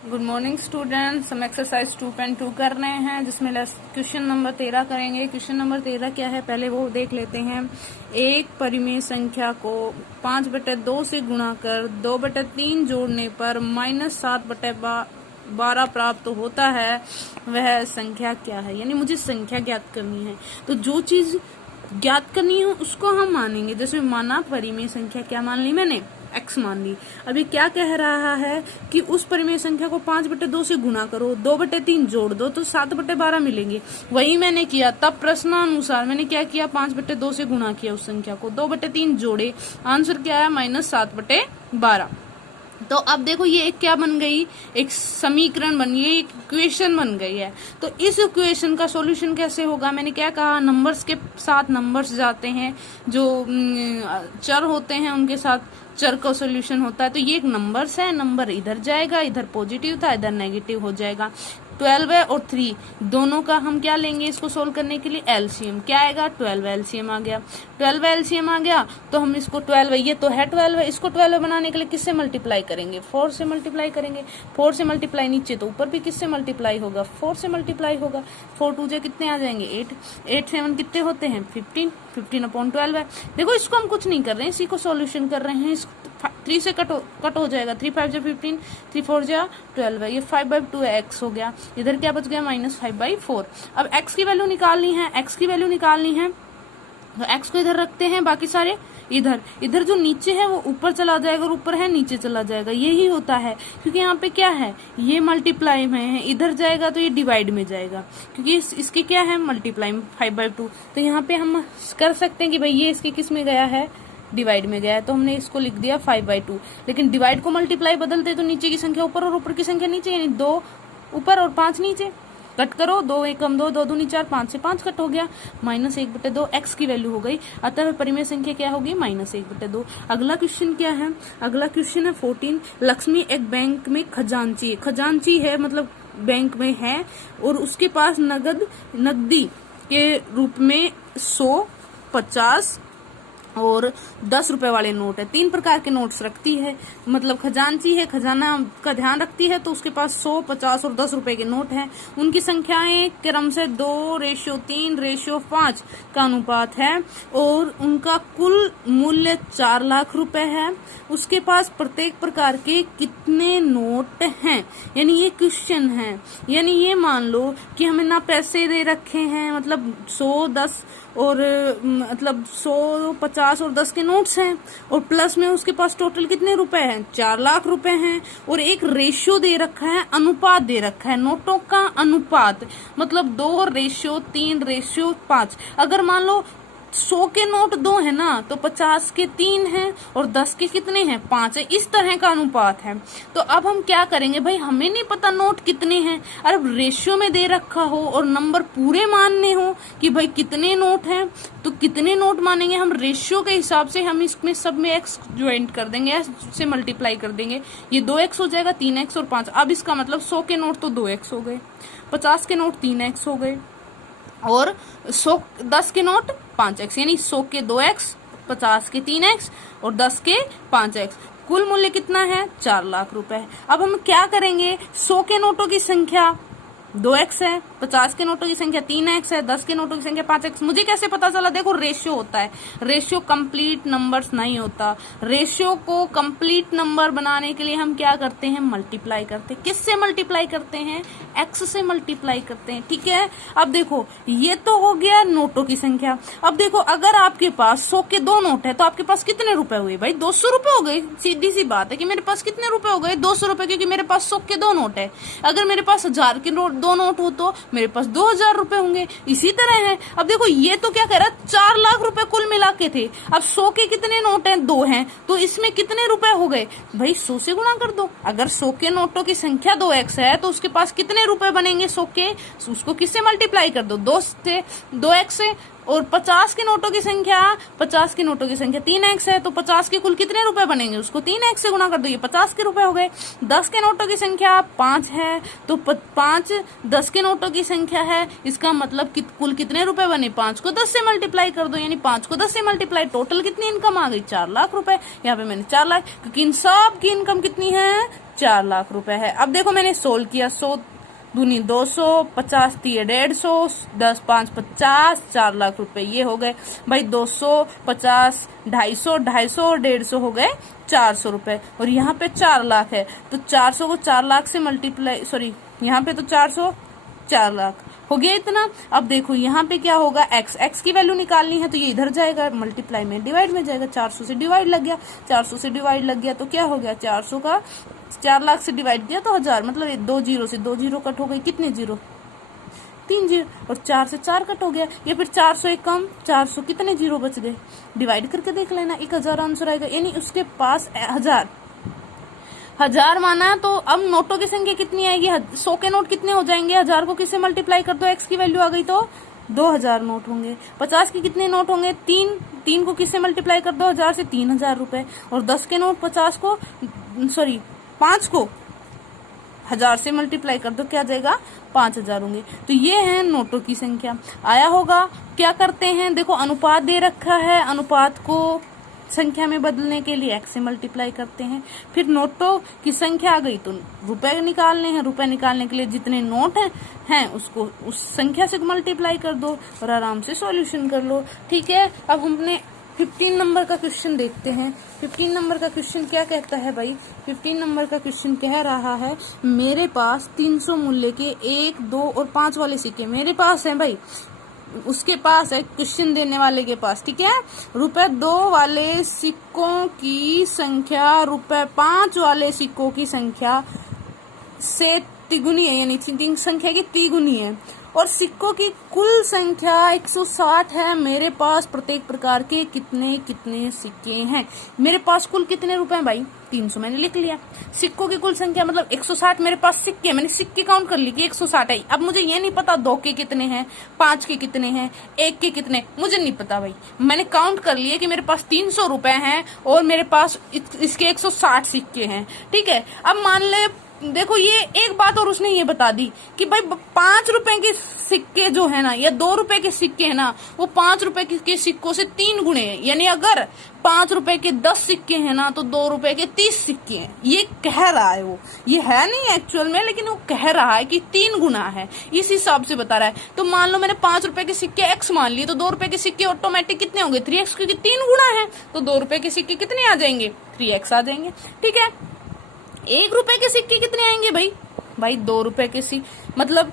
Good morning students. हम exercise 2.2 कर रहे हैं जिसमें क्वेश्चन नंबर 13 करेंगे। क्वेश्चन नंबर 13 क्या है पहले वो देख लेते हैं। एक परिमेय संख्या को 5/2 से गुणा कर 2/3 जोड़ने पर -7/12 प्राप्त होता है, वह संख्या क्या है। यानी मुझे संख्या ज्ञात करनी है, तो जो चीज ज्ञात करनी है उसको हम मानेंगे। जैसे माना परिमेय संख्या, क्या मान ली मैंने, x मान ली। अभी क्या कह रहा है कि उस परिमेय संख्या को 5/2 से गुणा करो, 2/3 जोड़ दो तो 7/12 मिलेंगे। वही मैंने किया, तब प्रश्नानुसार मैंने क्या किया, 5/2 से गुणा किया उस संख्या को, 2/3 जोड़े, आंसर क्या आया -7/12। तो अब देखो ये एक क्या बन गई, एक समीकरण बन गई, एक इक्वेशन बन गई है। तो इस इक्वेशन का सॉल्यूशन कैसे होगा, मैंने क्या कहा, नंबर्स के साथ नंबर्स जाते हैं, जो चर होते हैं उनके साथ चर का सॉल्यूशन होता है। तो ये एक नंबर्स है, नंबर इधर जाएगा, इधर पॉजिटिव था इधर नेगेटिव हो जाएगा। 12 है और 3 दोनों का हम क्या लेंगे इसको सोल्व करने के लिए, एलसीएम। क्या आएगा, 12 एलसीएम आ गया। 12 एलसीएम आ गया तो हम इसको 12, ये तो है 12, इसको 12 बनाने के लिए किससे मल्टीप्लाई करेंगे, 4 से मल्टीप्लाई करेंगे। 4 से मल्टीप्लाई, नीचे तो ऊपर भी किससे मल्टीप्लाई होगा, 4 से मल्टीप्लाई होगा। 4 2 जे कितने आ जाएंगे, 8, 8 7 कितने होते हैं, 15, 15/12 है। देखो इसको हम कुछ नहीं कर रहे हैं, इसी को सॉल्यूशन कर रहे हैं। 3 से कट हो जाएगा, 3 5 जा 15, 3 4 जा 12 है, ये 5/2 x हो गया। इधर क्या बच गया, -5/4। अब x की वैल्यू निकालनी है, x की वैल्यू निकालनी है तो x को इधर रखते हैं, बाकी सारे इधर। इधर जो नीचे है वो ऊपर चला जाएगा और ऊपर है नीचे चला जाएगा, यही होता है। क्योंकि यहाँ पे क्या है, ये मल्टीप्लाई में है, इधर जाएगा तो ये डिवाइड में जाएगा, क्योंकि इसके क्या है मल्टीप्लाई में 5/2। तो यहाँ पे हम कर सकते हैं कि भाई ये इसके किस में गया है, डिवाइड में गया है, तो हमने इसको लिख दिया 5/2। लेकिन डिवाइड को मल्टीप्लाई बदलते तो नीचे की संख्या ऊपर और ऊपर की संख्या नीचे, यानी 2 ऊपर और 5 नीचे। कट करो, 2 1 2, 2 दूनी 4, 5 से 5 कट हो गया, -1/2 x की वैल्यू हो गई। अतः परिमेय संख्या क्या होगी, -1/2। अगला क्वेश्चन क्या है, अगला क्वेश्चन है 14। लक्ष्मी एक बैंक में खजांची है, खजांची है मतलब बैंक में है, और उसके पास नकदी के रूप में 100, 50 और 10 रुपए वाले नोट है। 3 प्रकार के नोट्स रखती है, मतलब खजांची है, खजाना का ध्यान रखती है, तो उसके पास 100, 50 और 10 रुपए के नोट हैं। उनकी संख्याएं क्रम से 2:3:5 का अनुपात है, और उनका कुल मूल्य 4 लाख रुपए है। उसके पास प्रत्येक प्रकार के कितने नोट हैं। यानी ये क्वेश्चन है, यानी ये मान लो कि हमें ना पैसे दे रखे हैं, मतलब 100, 10 और मतलब 100, 50 और 10 के नोट्स हैं, और प्लस में उसके पास टोटल कितने रुपए हैं, 4 लाख रुपए हैं। और एक रेशियो दे रखा है, अनुपात दे रखा है, नोटों का अनुपात, मतलब 2:3:5। अगर मान लो 100 के नोट 2 है ना, तो 50 के 3 हैं और 10 के कितने हैं, 5 है। इस तरह का अनुपात है। तो अब हम क्या करेंगे, भाई हमें नहीं पता नोट कितने हैं, अब रेशियो में दे रखा हो और नंबर पूरे मानने हो कि भाई कितने नोट हैं, तो कितने नोट मानेंगे हम, रेशियो के हिसाब से हम इसमें सब में x ज्वाइंट कर देंगे, s से मल्टीप्लाई कर देंगे, ये 2x हो जाएगा, 3x और 5। अब इसका मतलब 100 के नोट तो 2x हो गए, 50 के नोट 3x हो गए, और 10 के नोट 5x, यानी 100 के 2x, 50 के 3x और 10 के 5x। कुल मूल्य कितना है, 4 लाख रुपए। अब हम क्या करेंगे, 100 के नोटों की संख्या 2x है, 50 के नोटों की संख्या 3x है, 10 के नोटों की संख्या 5x। मुझे कैसे पता चला, देखो रेशियो होता है, रेशियो कंप्लीट नंबर्स नहीं होता। रेशियो को कंप्लीट नंबर बनाने के लिए हम क्या करते हैं, मल्टीप्लाई करते हैं। किससे मल्टीप्लाई करते हैं, x से मल्टीप्लाई करते हैं, ठीक है। अब देखो ये तो हो गया नोटों की संख्या। अब देखो अगर आपके पास 100 के 2 नोट है तो आपके पास कितने रुपए हुए, भाई 200 रुपए हो गए। सीधी सी बात है कि मेरे पास कितने रुपए हो गए, 200 रुपए, क्योंकि मेरे पास 100 के 2 नोट है। अगर मेरे पास 1000 के नोट 2 नोट हो तो मेरे पास 2000 रुपए होंगे। इसी तरह है। अब देखो ये तो क्या कह रहा है, 4 लाख रुपए कुल मिला के थे। अब 100 के कितने नोट हैं, 2 हैं, तो इसमें कितने रुपए हो गए, भाई 100 से गुणा कर दो। अगर 100 के नोटों की संख्या 2x है तो उसके पास कितने रुपए बनेंगे 100 के, उसको किससे मल्टीप्लाई कर दो, 2 से, 2x से। और 50 के नोटों की संख्या 3x है, तो 50 के कुल कितने रुपए बनेंगे, उसको 3x से गुणा कर दो, ये 50 के रुपए हो गए। 10 के नोटों की संख्या 5 है, तो 5 10 के नोटों की संख्या है, इसका मतलब कुल कितने रुपए बने, 5 को 10 से मल्टीप्लाई कर दो, यानी 5 को 10 से मल्टीप्लाई, टोटल कितनी इनकम आ गई, 4 लाख रुपए। यहाँ पे मैंने 4 लाख, क्योंकि इन सब की इनकम कितनी है, 4 लाख रुपए है। अब देखो मैंने सोल्व किया, 100 दूनी 200, 50 दिए 150, 10 5 50, 4 लाख रुपए ये हो गए भाई। 200 50 250, 250 और 150 हो गए 400 रुपए, और यहाँ पे 4 लाख है तो 400 को 4 लाख से मल्टीप्लाई, सॉरी यहाँ पे तो 400 4 लाख हो गया इतना। अब देखो यहाँ पे क्या होगा, x की वैल्यू निकालनी है तो ये इधर जाएगा, मल्टीप्लाई में डिवाइड में जाएगा, 400 से डिवाइड लग गया, 400 से डिवाइड लग गया तो क्या हो गया, 400 का 4 लाख से डिवाइड दिया तो 1000, मतलब 2 जीरो से 2 जीरो कट हो गई, कितने जीरो, 3 जीरो, और 4 से 4 कट हो गया, या फिर 400 एक कम 400, कितने जीरो बच गए, डिवाइड करके देख लेना, 1000 आंसर आएगा। यानी उसके पास 1000 माना, तो अब नोटों की संख्या कितनी आएगी, 100 के नोट कितने हो जाएंगे, 1000 को किससे मल्टीप्लाई कर दो, x की वैल्यू आ गई तो 2000 नोट होंगे। 50 के कितने नोट होंगे, 3 को किससे मल्टीप्लाई कर दो, 1000 से, 3000 रुपए, और 10 के नोट 5 को 1000 से मल्टीप्लाई कर दो, क्या जाएगा, 5000 होंगे। तो ये है नोटों की संख्या। आया होगा। क्या करते हैं, देखो अनुपात दे रखा है, अनुपात को संख्या में बदलने के लिए x से मल्टीप्लाई करते हैं, फिर नोटों की संख्या आ गई तो रुपए निकालने हैं, रुपए निकालने के लिए जितने नोट हैं उसको उस संख्या से मल्टीप्लाई कर दो और आराम से सॉल्यूशन कर लो। ठीक है, अब हमने 15 नंबर का क्वेश्चन देखते हैं। 15 नंबर का क्वेश्चन क्या कहता है भाई, 15 नंबर का क्वेश्चन कह रहा है मेरे पास 300 मूल्य के 1, 2 और 5 वाले सिक्के मेरे पास हैं भाई, उसके पास है, क्वेश्चन देने वाले के पास, ठीक है। ₹2 वाले सिक्कों की संख्या ₹5 वाले सिक्कों की संख्या से तिगुनी है, यानी संख्या की तिगुनी है, और सिक्कों की कुल संख्या 160 है। मेरे पास प्रत्येक प्रकार के कितने कितने सिक्के हैं। मेरे पास कुल कितने रुपए हैं भाई, 300 मैंने लिख लिया। सिक्कों की कुल संख्या मतलब 160 मेरे पास सिक्के, मैंने सिक्के काउंट कर ली कि 160 है। अब मुझे ये नहीं पता 2 के कितने हैं, 5 के कितने हैं, 1 के कितने, मुझे नहीं पता भाई। मैंने काउंट कर लिए कि मेरे पास 300 रुपए हैं और मेरे पास इसके 160 सिक्के हैं। ठीक है, अब मान ले, देखो ये एक बात और उसने ये बता दी कि भाई 5 रुपए के सिक्के जो है ना, या 2 रुपए के सिक्के है ना, वो 5 रुपए के सिक्कों से 3 गुणे हैं। यानी अगर 5 रुपए के 10 सिक्के हैं ना, तो 2 रुपए के 30 सिक्के हैं। ये कह रहा है, वो ये है नहीं एक्चुअल में, लेकिन वो कह रहा है कि 3 गुना है, इस हिसाब से बता रहा है। तो मान लो मैंने 5 रुपए के सिक्के x मान लिए, तो 2 रुपए के सिक्के ऑटोमेटिक कितने होंगे, 3x, क्योंकि 3 गुना है। तो 2 रुपए के सिक्के कितने आ जाएंगे, 3x आ जाएंगे। ठीक है, 1 रुपए के सिक्के कितने आएंगे भाई 2 रुपए के मतलब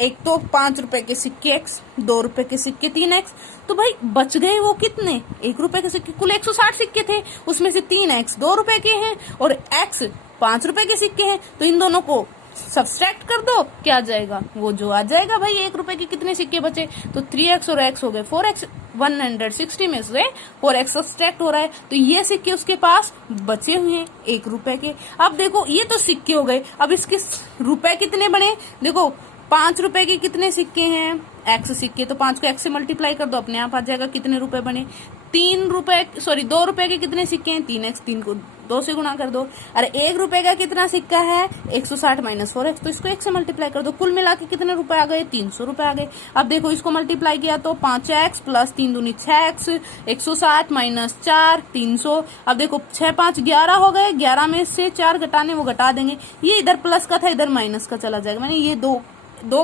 एक तो 5 रुपए के सिक्के x, 2 रुपए के सिक्के 3x, तो भाई बच गए वो कितने, 1 रुपए के सिक्के। कुल 160 सिक्के थे, उसमें से 3x 2 रुपए के हैं और x 5 रुपए के सिक्के हैं। तो इन दोनों को सब्सट्रैक्ट कर दो, क्या आ जाएगा, वो जो आ जाएगा भाई। 1 रुपए के कितने सिक्के बचे, तो 3x और x हो गए 4x। 160 में से 4x सब्सट्रैक्ट हो रहा है, तो ये सिक्के उसके पास बचे हुए हैं 1 रुपए के। अब देखो ये तो सिक्के हो गए, अब इसके रुपए कितने बने, देखो 5 रुपए के कितने सिक्के हैं, x सिक्के, तो 5 को x से मल्टीप्लाई कर दो, अपने आप आ जाएगा कितने रुपए बने। 2 रुपए के कितने सिक्के हैं, 3x, 3 को 2 से गुणा कर दो। अरे 1 रुपए का कितना सिक्का है, 160 माइनस 4x, तो इसको 1 से मल्टीप्लाई कर दो। कुल मिला के कितने रुपए आ गए, 300 रुपए आ गए। अब देखो इसको मल्टीप्लाई किया तो 5x प्लस 3 दूनी 6x, 160 माइनस 4 300। अब देखो 6 5 11 हो गए, 11 में से 4 घटाने, वो घटा देंगे। ये इधर प्लस का था, इधर माइनस का चला जाएगा। मैंने ये दो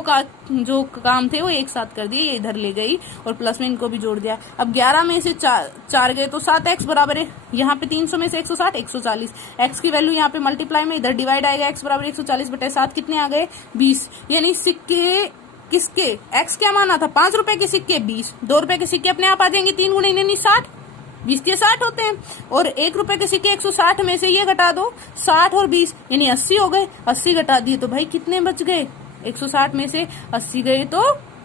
का जो काम थे वो एक साथ कर दिए, ये इधर ले गई और प्लस में इनको भी जोड़ दिया। अब 11 में से 4 गए तो 7x बराबर है, यहाँ पे 300 में से 160 140, x की वैल्यू यहाँ पे मल्टीप्लाई में, इधर डिवाइड आएगा, x बराबर 140 बटे 7 कितने आ गए 20। यानी सिक्के किसके, x क्या माना था, 5 रुपए के सिक्के 20, 2 रुपए के सिक्के अपने आप आ जाएंगे 3 गुणे यानी 60, 20 के 60 होते हैं। और 1 रुपए के सिक्के 160 में से ये घटा दो, 60 और 20 यानी 80 हो गए। 80 घटा दिए तो भाई कितने बच गए, 160 में से 80 गए तो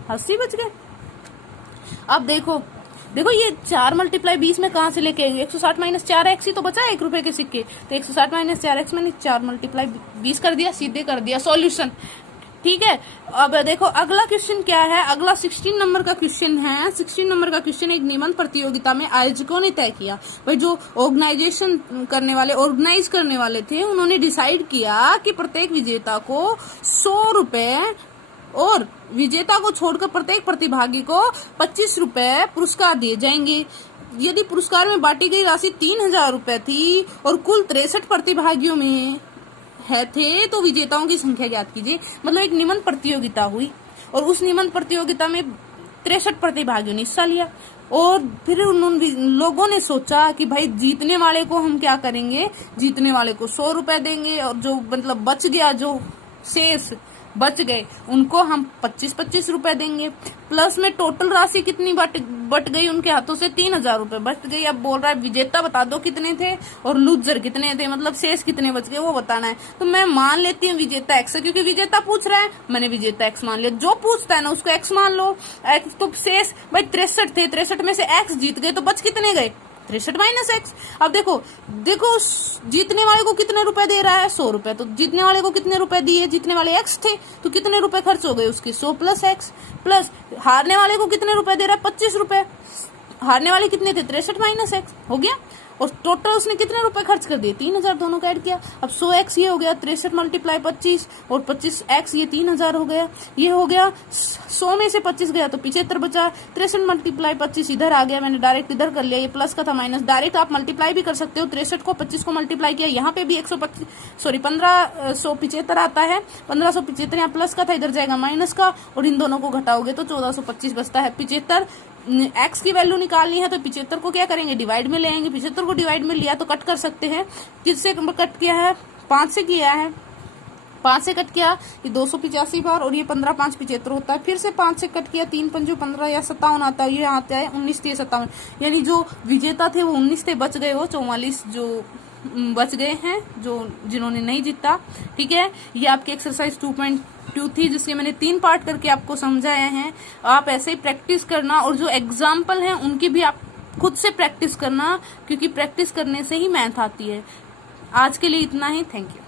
80 बच गए। अब देखो ये 4 मल्टीप्लाई 20 में कहां से लेके आएंगे, 160 माइनस 4x ही तो बचा 1 रुपए के सिक्के, तो 160 माइनस 4x मैंने 4 मल्टीप्लाई 20 कर दिया, सीधे कर दिया सॉल्यूशन। ठीक है, अब देखो अगला क्वेश्चन क्या है, अगला 16 नंबर का क्वेश्चन है। 16 नंबर का क्वेश्चन एक निबंध प्रतियोगिता में आयोजकों ने तय किया, भाई जो ऑर्गेनाइज करने वाले थे, उन्होंने डिसाइड किया कि प्रत्येक विजेता को 100 रुपए और विजेता को छोड़कर प्रत्येक प्रतिभागी को 25 रुपए पुरस्कार दिए जाएंगे। यदि पुरस्कार में बांटी गई राशि 3000 रुपए थी और कुल 63 प्रतिभागियों में है थे तो विजेताओं की संख्या ज्ञात कीजिए। मतलब एक निबंध प्रतियोगिता हुई और उस निबंध प्रतियोगिता में 63 प्रतिभागियों ने हिस्सा लिया और फिर उन लोगों ने सोचा कि भाई जीतने वाले को हम क्या करेंगे, जीतने वाले को 100 रुपए देंगे और जो मतलब बच गया, जो शेष बच गए उनको हम 25-25 रुपए देंगे। प्लस में टोटल राशि कितनी बट गई उनके हाथों से, 3000 रुपए बच गई। अब बोल रहा है विजेता बता दो कितने थे और लूजर कितने थे, मतलब शेष कितने बच गए वो बताना है। तो मैं मान लेती हूँ विजेता एक्स है, क्योंकि विजेता पूछ रहा है, मैंने विजेता एक्स मान लिया। जो पूछता है ना उसको एक्स मान लो। एक्स तो शेष भाई 63 थे, 63 में से एक्स जीत गए तो बच कितने गए, 63 माइनस एक्स। अब देखो जीतने वाले को कितने रुपए दे रहा है, 100 रुपए। तो जीतने वाले को कितने रुपए दिए, जीतने वाले एक्स थे तो कितने रुपए खर्च हो गए उसके, 100 प्लस एक्स। प्लस हारने वाले को कितने रुपए दे रहा है, 25 रुपए। हारने वाले कितने थे, 63 माइनस एक्स हो गया। और टोटल उसने कितने रुपए खर्च कर दिए, 3000 दोनों का ऐड किया। अब 100 एक्स ये हो गया, 63 मल्टीप्लाई 25 और 25 एक्स ये 3000 हो गया। ये हो गया 100 में से 25 गया तो 75 बचा। 63 मल्टीप्लाई 25 इधर आ गया, मैंने डायरेक्ट इधर कर लिया। ये प्लस का था माइनस, डायरेक्ट आप मल्टीप्लाई भी कर सकते हो। 63 को 25 को मल्टीप्लाई किया, यहाँ पे भी 1575 आता है। 1575 यहाँ प्लस का था, इधर जाएगा माइनस का और इन दोनों को घटाओगे तो 1425 बचता है। 75 एक्स की वैल्यू निकालनी है तो 75 को क्या करेंगे, डिवाइड में ले आएंगे। 75 को डिवाइड में लिया तो कट कर सकते हैं। किससे कट किया है, 5 से किया है। 5 से कट किया ये 285 बार और ये 15 5 75 होता है। फिर से 5 से कट किया 3 5 15 या 57 आता है। ये आता है 19 3 57, यानी जो विजेता थे वो 19 थे, बच गए वो 44 जो बच गए हैं, जो जिन्होंने नहीं जीता। ठीक है, ये आपकी एक्सरसाइज 2.2 थी जिसके मैंने 3 पार्ट करके आपको समझाए हैं। आप ऐसे ही प्रैक्टिस करना और जो एग्जाम्पल हैं उनकी भी आप खुद से प्रैक्टिस करना, क्योंकि प्रैक्टिस करने से ही मैथ आती है। आज के लिए इतना ही, थैंक यू।